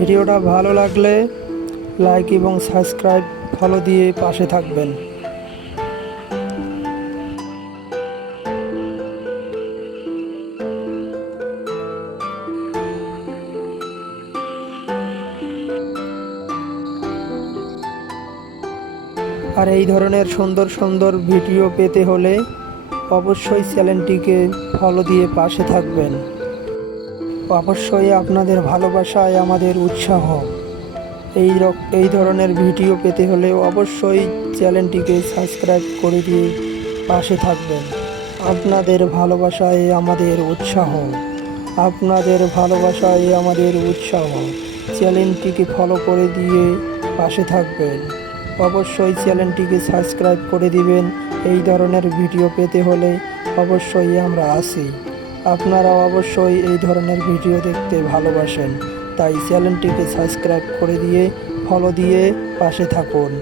ভিডিওটা ভালো লাগলে লাইক এবং সাবস্ক্রাইব ফলো দিয়ে পাশে থাকবেন। আর এই ধরনের সুন্দর সুন্দর ভিডিও পেতে হলে অবশ্যই চ্যানেলটিকে ফলো দিয়ে পাশে থাকবেন। অবশ্যই আপনাদের ভালোবাসায় আমাদের উৎসাহ। এই ধরনের ভিডিও পেতে হলে অবশ্যই চ্যানেলটিকে সাবস্ক্রাইব করে দিয়ে পাশে থাকবেন। আপনাদের ভালোবাসায় আমাদের উৎসাহ, আপনাদের ভালোবাসায় আমাদের উৎসাহ। চ্যানেলটিকে ফলো করে দিয়ে পাশে থাকবেন। অবশ্যই চ্যানেলটিকে সাবস্ক্রাইব করে দিবেন। এই ধরনের ভিডিও পেতে হলে অবশ্যই আমরা আসি। আপনারা অবশ্যই এই ধরনের ভিডিও দেখতে ভালোবাসেন, তাই চ্যানেলটিকে সাবস্ক্রাইব করে দিয়ে ফলো দিয়ে পাশে থাকুন।